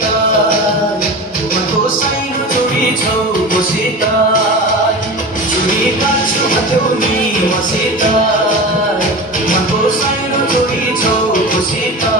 मसिता मनको साइनो जोडी छौ मसिता जुनी काछु भन्थ्यौ नि मसिता मनको साइनो जोडी छौ मसिता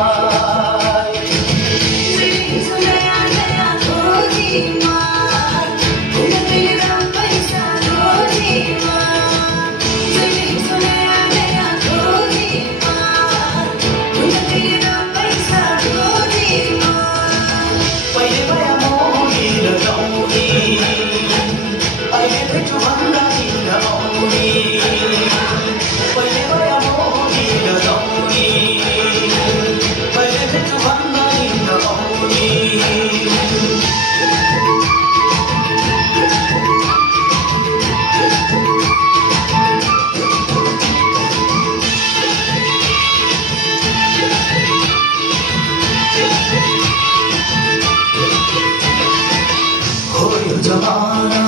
जमाना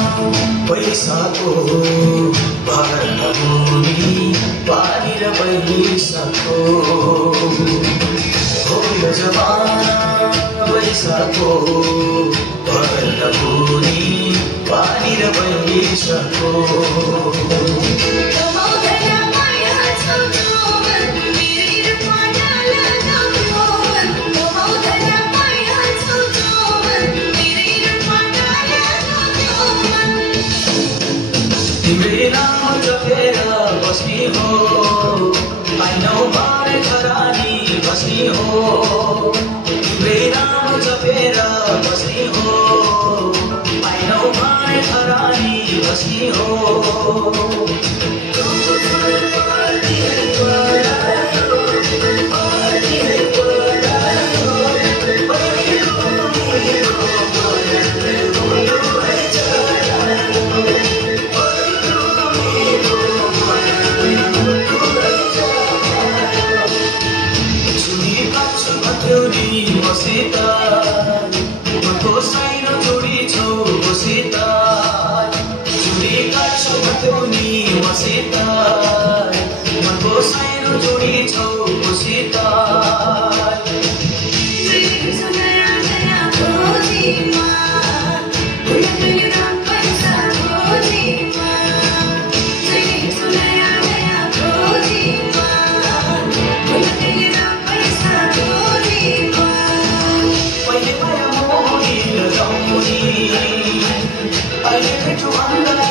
पैसाको भार नहुने पानी र पैसाको हो यो जमाना पैसाको भार नहुने पानी र पैसाको तिम्रै नाम जपेर बस्ने हो आइनौ बारे खरानी बस्ने हो तिम्रै नाम जपेर बस्ने हो आइनौ बारे खरानी बस्ने हो मसिता मनको साइनो जोडी छौ मसिता जुनी काछु भन्थ्यौ नि मसिता मनको साइनो जोडी छौ मसिता I live to